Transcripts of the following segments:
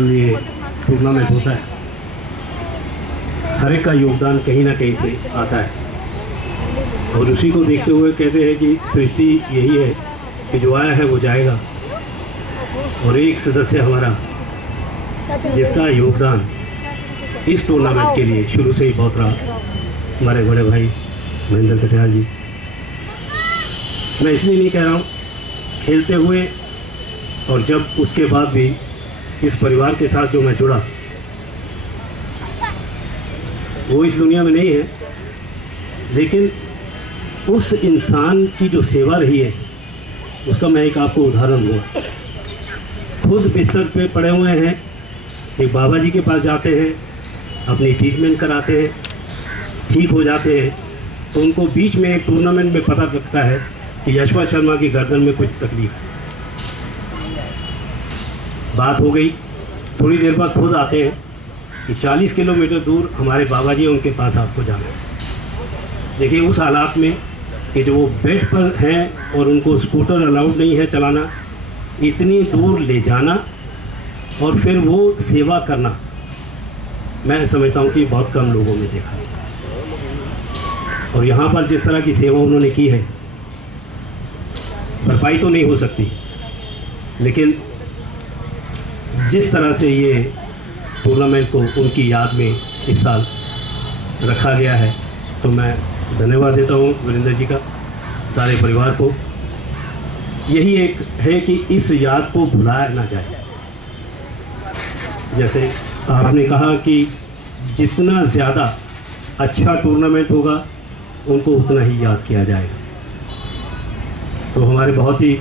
साल ये टूर्नामेंट होता है, हर एक का योगदान कहीं ना कहीं से आता है और उसी को देखते हुए कहते हैं कि सृष्टि यही है कि जो आया है वो जाएगा। और एक सदस्य हमारा जिसका योगदान इस टूर्नामेंट के लिए शुरू से ही बहुत रहा, हमारे बड़े भाई महेंद्र कटियाल जी। मैं इसलिए नहीं कह रहा हूँ, खेलते हुए और जब उसके बाद भी इस परिवार के साथ जो मैं जुड़ा वो इस दुनिया में नहीं है, लेकिन उस इंसान की जो सेवा रही है उसका मैं एक आपको उदाहरण दूँगा। खुद बिस्तर पे पड़े हुए हैं, एक बाबा जी के पास जाते हैं, अपनी ट्रीटमेंट कराते हैं, ठीक हो जाते हैं, तो उनको बीच में एक टूर्नामेंट में पता लगता है कि यशपाल शर्मा की गर्दन में कुछ तकलीफ है। बात हो गई, थोड़ी देर बाद खुद आते हैं कि 40 किलोमीटर दूर हमारे बाबा जी हैं, उनके पास आपको जाना है। देखिए उस हालात में कि जो वो बेड पर हैं और उनको स्कूटर अलाउड नहीं है चलाना, इतनी दूर ले जाना और फिर वो सेवा करना, मैं समझता हूँ कि बहुत कम लोगों ने देखा। और यहाँ पर जिस तरह की सेवा उन्होंने की है, भरपाई तो नहीं हो सकती, लेकिन जिस तरह से ये टूर्नामेंट को उनकी याद में इस साल रखा गया है, तो मैं धन्यवाद देता हूँ वीरेंद्र जी का, सारे परिवार को। यही एक है कि इस याद को भुलाया ना जाए। जैसे आपने कहा कि जितना ज़्यादा अच्छा टूर्नामेंट होगा उनको उतना ही याद किया जाएगा। तो हमारे बहुत ही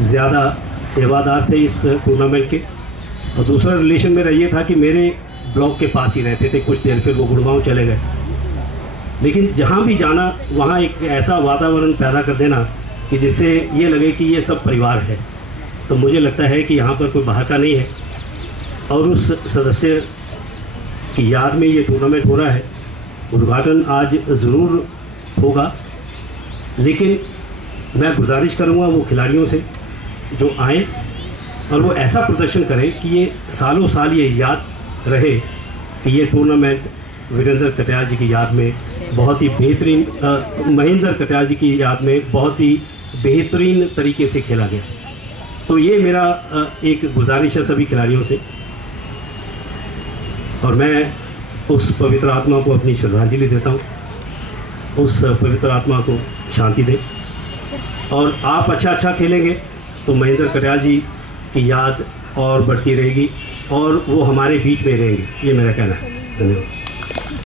ज़्यादा सेवादार थे इस टूर्नामेंट के। और दूसरा रिलेशन मेरा ये था कि मेरे ब्लॉक के पास ही रहते थे कुछ देर, फिर वो गुड़गांव चले गए। लेकिन जहाँ भी जाना वहाँ एक ऐसा वातावरण पैदा कर देना कि जिससे ये लगे कि ये सब परिवार है। तो मुझे लगता है कि यहाँ पर कोई बाहर का नहीं है और उस सदस्य की याद में ये टूर्नामेंट हो रहा है। उद्घाटन आज ज़रूर होगा, लेकिन मैं गुजारिश करूँगा वो खिलाड़ियों से जो आएँ और वो ऐसा प्रदर्शन करें कि ये सालों साल ये याद रहे कि ये टूर्नामेंट वीरेंद्र कटियाल जी की याद में बहुत ही बेहतरीन, महेंद्र कटियाल जी की याद में बहुत ही बेहतरीन तरीके से खेला गया। तो ये मेरा एक गुजारिश है सभी खिलाड़ियों से, और मैं उस पवित्र आत्मा को अपनी श्रद्धांजलि देता हूँ। उस पवित्र आत्मा को शांति दे। और आप अच्छा खेलेंगे तो महेंद्र कटियाल जी की याद और बढ़ती रहेगी और वो हमारे बीच में रहेंगे, ये मेरा कहना है। धन्यवाद।